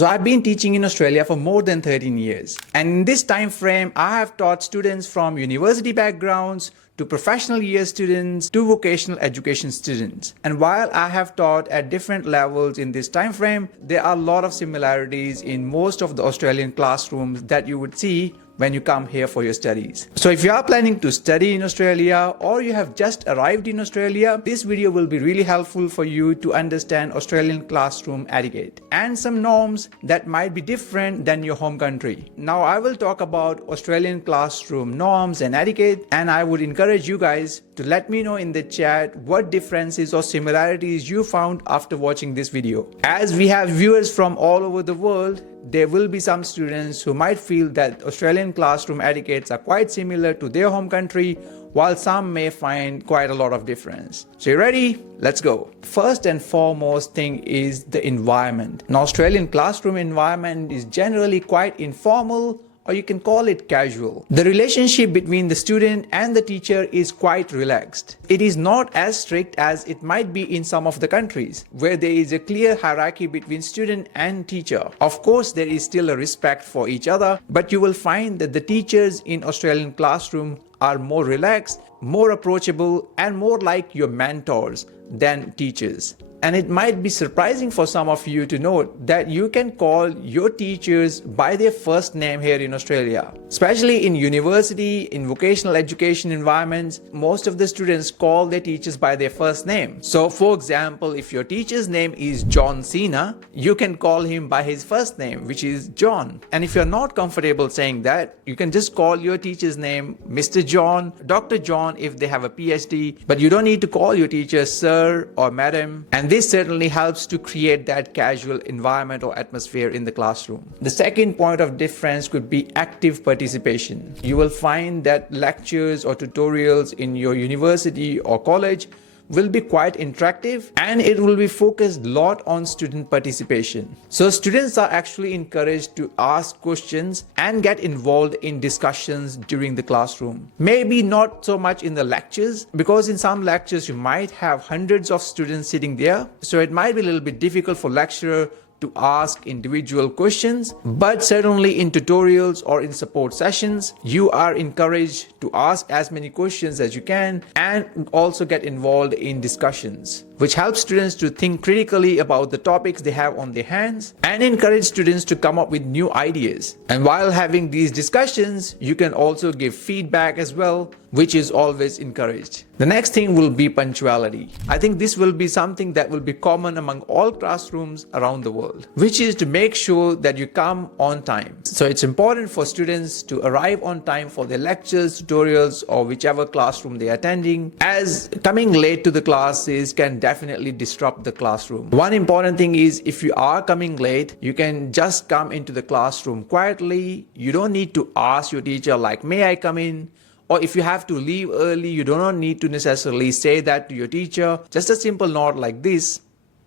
So I've been teaching in Australia for more than 13 years. And in this time frame, I have taught students from university backgrounds to professional year students to vocational education students. And while I have taught at different levels in this time frame, there are a lot of similarities in most of the Australian classrooms that you would see when you come here for your studies. So if you are planning to study in Australia or you have just arrived in Australia, this video will be really helpful for you to understand Australian classroom etiquette and some norms that might be different than your home country. Now I will talk about Australian classroom norms and etiquette, and I would encourage you guys to let me know in the chat what differences or similarities you found after watching this video. As we have viewers from all over the world, there will be some students who might feel that Australian classroom etiquettes are quite similar to their home country, while some may find quite a lot of difference. So you ready? Let's go. First and foremost thing is the environment. An Australian classroom environment is generally quite informal, or you can call it casual. The relationship between the student and the teacher is quite relaxed. It is not as strict as it might be in some of the countries, where there is a clear hierarchy between student and teacher. Of course, there is still a respect for each other, but you will find that the teachers in Australian classroom are more relaxed, more approachable, and more like your mentors than teachers. And it might be surprising for some of you to note that you can call your teachers by their first name here in Australia. Especially in university, in vocational education environments, most of the students call their teachers by their first name. So for example, if your teacher's name is John Cena, you can call him by his first name, which is John. And if you're not comfortable saying that, you can just call your teacher's name Mr. John, Dr. John if they have a PhD, but you don't need to call your teacher sir or madam. And this certainly helps to create that casual environment or atmosphere in the classroom. The second point of difference could be active participation. You will find that lectures or tutorials in your university or college will be quite interactive, and it will be focused a lot on student participation. So students are actually encouraged to ask questions and get involved in discussions during the classroom. Maybe not so much in the lectures, because in some lectures you might have hundreds of students sitting there, so it might be a little bit difficult for lecturer to ask individual questions, but certainly in tutorials or in support sessions, you are encouraged to ask as many questions as you can and also get involved in discussions, which helps students to think critically about the topics they have on their hands and encourage students to come up with new ideas. And while having these discussions, you can also give feedback as well, which is always encouraged. The next thing will be punctuality. I think this will be something that will be common among all classrooms around the world, which is to make sure that you come on time. So it's important for students to arrive on time for their lectures, tutorials, or whichever classroom they are attending, as coming late to the classes can definitely disrupt the classroom. One important thing is, if you are coming late, you can just come into the classroom quietly. You don't need to ask your teacher like, may I come in? Or if you have to leave early, you do not need to necessarily say that to your teacher. Just a simple nod like this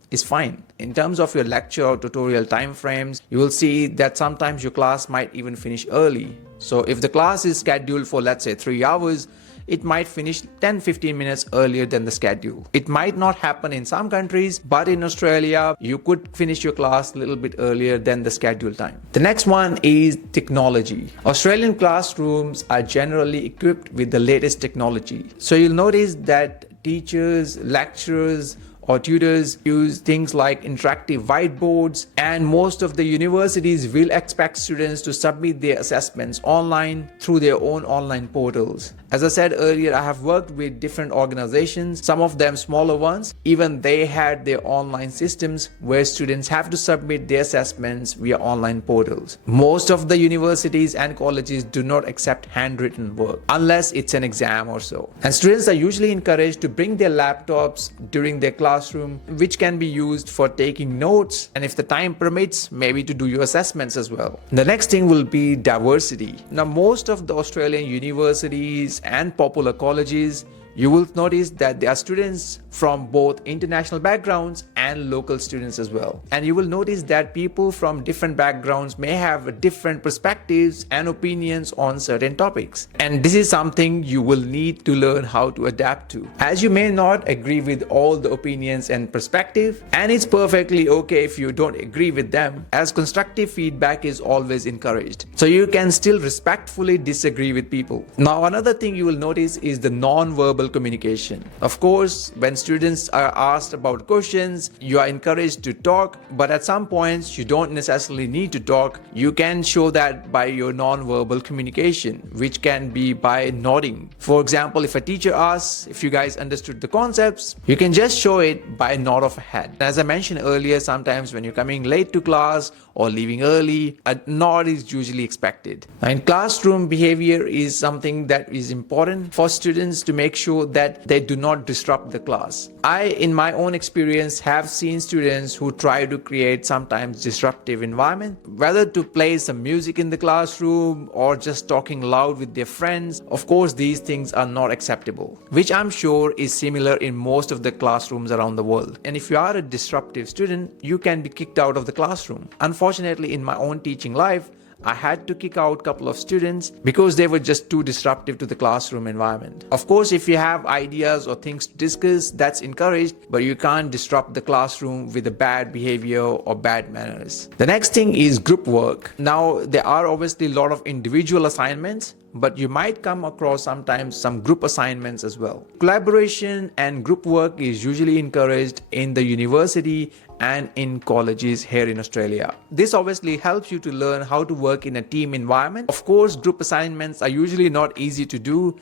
is fine. In terms of your lecture or tutorial time frames, you will see that sometimes your class might even finish early. So if the class is scheduled for, let's say, 3 hours, it might finish 10-15 minutes earlier than the schedule. It might not happen in some countries, but in Australia, you could finish your class a little bit earlier than the scheduled time. The next one is technology. Australian classrooms are generally equipped with the latest technology. So you'll notice that teachers, lecturers, or tutors use things like interactive whiteboards, and most of the universities will expect students to submit their assessments online through their own online portals. As I said earlier, I have worked with different organizations, some of them smaller ones. Even they had their online systems where students have to submit their assessments via online portals. Most of the universities and colleges do not accept handwritten work unless it's an exam or so. And students are usually encouraged to bring their laptops during their classroom, which can be used for taking notes, and if the time permits, maybe to do your assessments as well. The next thing will be diversity. Now, most of the Australian universities and popular colleges, you will notice that there are students from both international backgrounds and local students as well. And you will notice that people from different backgrounds may have different perspectives and opinions on certain topics. And this is something you will need to learn how to adapt to, as you may not agree with all the opinions and perspective, and it's perfectly okay if you don't agree with them, as constructive feedback is always encouraged. So you can still respectfully disagree with people. Now, another thing you will notice is the non-verbal communication. Of course, when students are asked about questions, you are encouraged to talk, but at some points you don't necessarily need to talk. You can show that by your non-verbal communication, which can be by nodding. For example, if a teacher asks if you guys understood the concepts, you can just show it by a nod of a head. As I mentioned earlier, sometimes when you're coming late to class or leaving early, a nod is usually expected. And classroom behavior is something that is important for students to make sure that they do not disrupt the class. I, in my own experience, have seen students who try to create sometimes disruptive environment, whether to play some music in the classroom or just talking loud with their friends. Of course, these things are not acceptable, which I'm sure is similar in most of the classrooms around the world. And if you are a disruptive student, you can be kicked out of the classroom. Unfortunately, in my own teaching life, I had to kick out a couple of students because they were just too disruptive to the classroom environment. Of course, if you have ideas or things to discuss, that's encouraged, but you can't disrupt the classroom with a bad behavior or bad manners. The next thing is group work. Now, there are obviously a lot of individual assignments, but you might come across sometimes some group assignments as well. Collaboration and group work is usually encouraged in the university and in colleges here in Australia. This obviously helps you to learn how to work in a team environment. Of course, group assignments are usually not easy to do,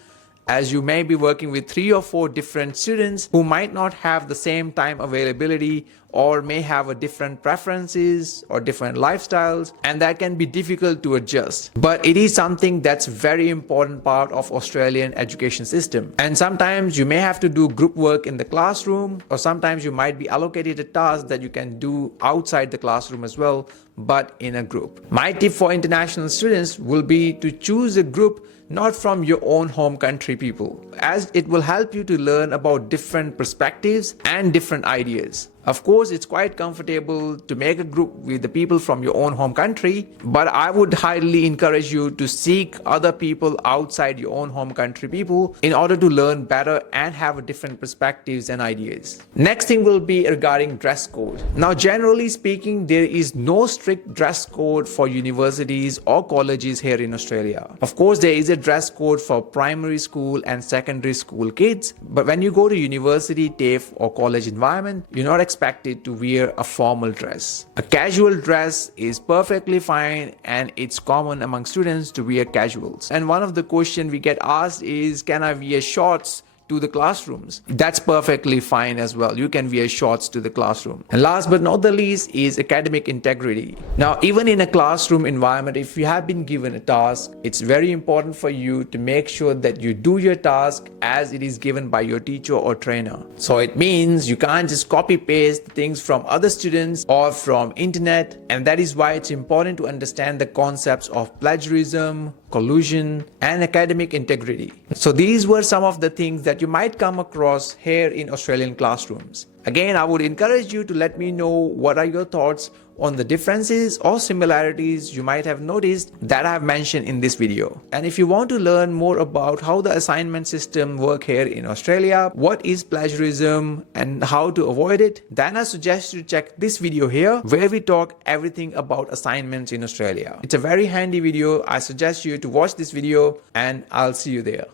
as you may be working with 3 or 4 different students who might not have the same time availability or may have a different preferences or different lifestyles, and that can be difficult to adjust. But it is something that's very important part of Australian education system. And sometimes you may have to do group work in the classroom, or sometimes you might be allocated a task that you can do outside the classroom as well, but in a group. My tip for international students will be to choose a group not from your own home country people, as it will help you to learn about different perspectives and different ideas. Of course, it's quite comfortable to make a group with the people from your own home country, but I would highly encourage you to seek other people outside your own home country people in order to learn better and have different perspectives and ideas. Next thing will be regarding dress code. Now, generally speaking, there is no strict dress code for universities or colleges here in Australia. Of course, there is a dress code for primary school and secondary school kids, but when you go to university, TAFE or college environment, you're not expected to wear a formal dress. A casual dress is perfectly fine, and it's common among students to wear casuals. And one of the questions we get asked is, can I wear shorts to the classrooms? That's perfectly fine as well. You can wear shorts to the classroom. And last but not the least is academic integrity. Now, even in a classroom environment, if you have been given a task, it's very important for you to make sure that you do your task as it is given by your teacher or trainer. So it means you can't just copy paste things from other students or from internet, and that is why it's important to understand the concepts of plagiarism, collusion, and academic integrity. So these were some of the things that you might come across here in Australian classrooms. Again, I would encourage you to let me know what are your thoughts on the differences or similarities you might have noticed that I have mentioned in this video. And if you want to learn more about how the assignment system work here in Australia, what is plagiarism and how to avoid it, then I suggest you check this video here where we talk everything about assignments in Australia. It's a very handy video. I suggest you to watch this video, and I'll see you there.